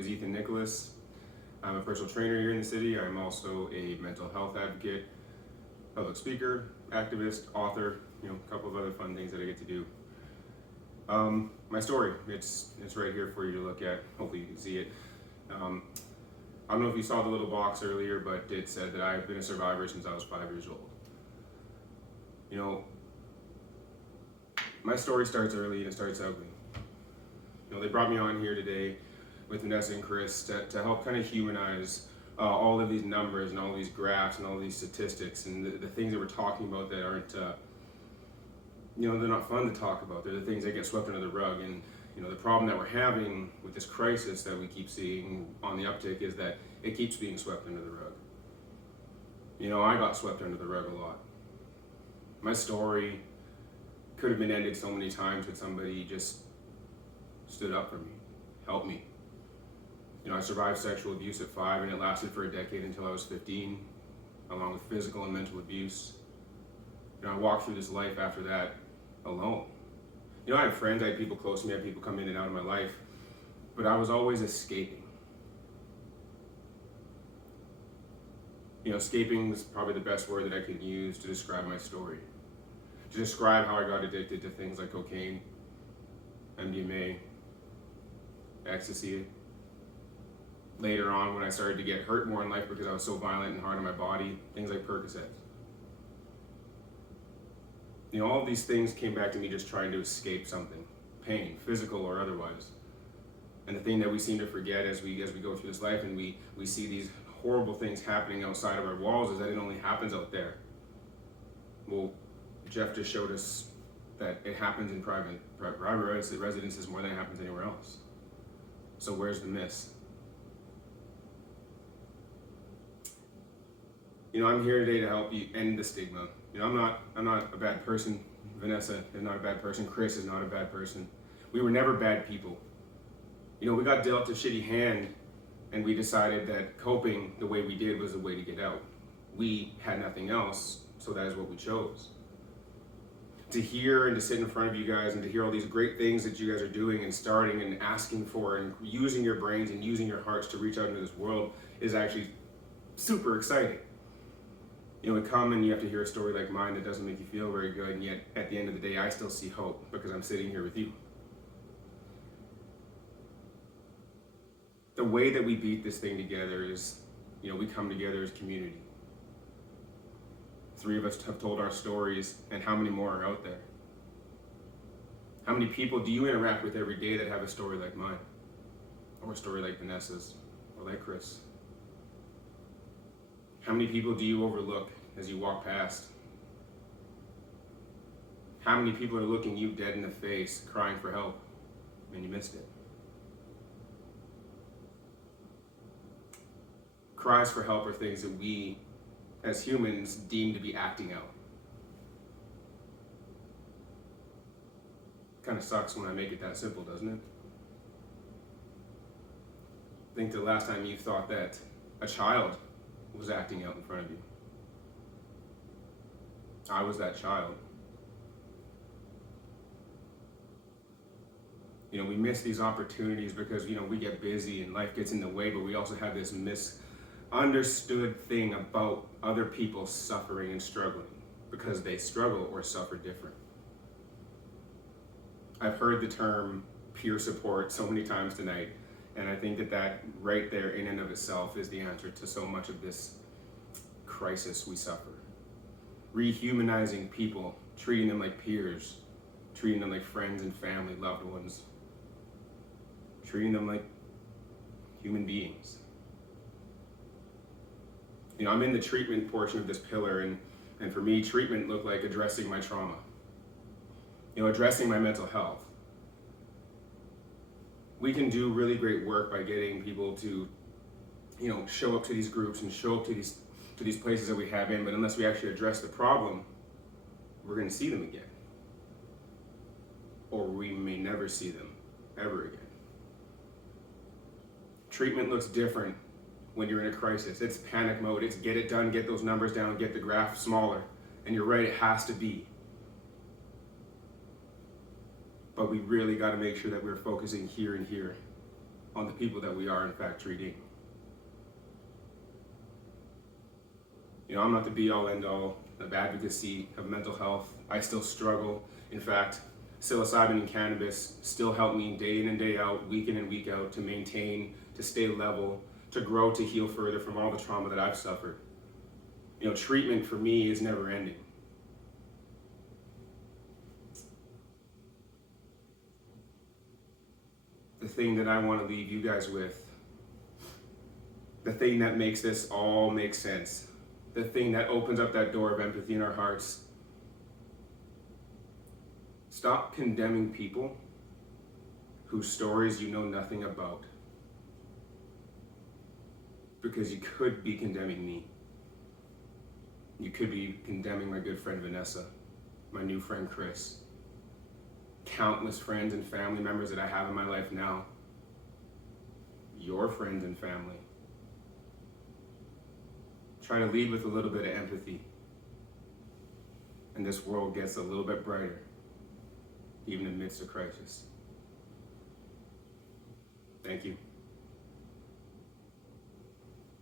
name is Ethan Nicholas. I'm a personal trainer here in the city. I'm also a mental health advocate, public speaker, activist, author, a couple of other fun things that I get to do. My story, it's right here for you to look at. Hopefully you can see it. I don't know if you saw the little box earlier, but it said that I've been a survivor since I was 5 years old. My story starts early and it starts ugly. They brought me on here today with Vanessa and Chris to help kind of humanize all of these numbers and all these graphs and all these statistics and the things that we're talking about that aren't, they're not fun to talk about. They're the things that get swept under the rug. And the problem that we're having with this crisis that we keep seeing on the uptick is that it keeps being swept under the rug. I got swept under the rug a lot. My story could have been ended so many times if somebody just stood up for me, helped me. I survived sexual abuse at 5 and it lasted for a decade until I was 15, along with physical and mental abuse. I walked through this life after that alone. I had friends, I had people close to me, I had people come in and out of my life, but I was always escaping. Escaping is probably the best word that I can use to describe my story. To describe how I got addicted to things like cocaine, MDMA, ecstasy. Later on, when I started to get hurt more in life because I was so violent and hard on my body, things like Percocets. All of these things came back to me just trying to escape something, pain, physical or otherwise. And the thing that we seem to forget as we go through this life and we see these horrible things happening outside of our walls is that it only happens out there. Well, Jeff just showed us that it happens in private residences more than it happens anywhere else. So where's the miss? I'm here today to help you end the stigma. I'm not a bad person. Vanessa is not a bad person. Chris is not a bad person. We were never bad people. We got dealt a shitty hand and we decided that coping the way we did was the way to get out. We had nothing else, so that is what we chose. To hear and to sit in front of you guys and to hear all these great things that you guys are doing and starting and asking for and using your brains and using your hearts to reach out into this world is actually super exciting. We come and you have to hear a story like mine that doesn't make you feel very good, and yet at the end of the day I still see hope because I'm sitting here with you. The way that we beat this thing together is, we come together as community. 3 of us have told our stories, and how many more are out there? How many people do you interact with every day that have a story like mine? Or a story like Vanessa's, or like Chris? How many people do you overlook as you walk past? How many people are looking you dead in the face, crying for help, and you missed it? Cries for help are things that we, as humans, deem to be acting out. Kind of sucks when I make it that simple, doesn't it? Think the last time you thought that a child was acting out in front of you. I was that child. We miss these opportunities because, we get busy and life gets in the way, but we also have this misunderstood thing about other people suffering and struggling because they struggle or suffer different. I've heard the term peer support so many times tonight, and I think that right there in and of itself is the answer to so much of this crisis we suffer. Rehumanizing people, treating them like peers, treating them like friends and family, loved ones, treating them like human beings. I'm in the treatment portion of this pillar, and for me, treatment looked like addressing my trauma, addressing my mental health. We can do really great work by getting people to, show up to these groups and show up to these places that we have in, but unless we actually address the problem, we're going to see them again. Or we may never see them ever again. Treatment looks different when you're in a crisis. It's panic mode. It's get it done, get those numbers down, get the graph smaller. And you're right, it has to be. But we really got to make sure that we're focusing here and here. on the people that we are in fact treating. I'm not the be-all end-all of advocacy of mental health. I still struggle. In fact, psilocybin and cannabis still help me day in and day out, week in and week out, to maintain, to stay level, to grow, to heal further from all the trauma that I've suffered. Treatment for me is never ending. The thing that I want to leave you guys with, the thing that makes this all make sense, the thing that opens up that door of empathy in our hearts. Stop condemning people whose stories you know nothing about. Because you could be condemning me. You could be condemning my good friend Vanessa, my new friend Chris, countless friends and family members that I have in my life now, your friends and family. Try to lead with a little bit of empathy, and this world gets a little bit brighter, even amidst a crisis. Thank you.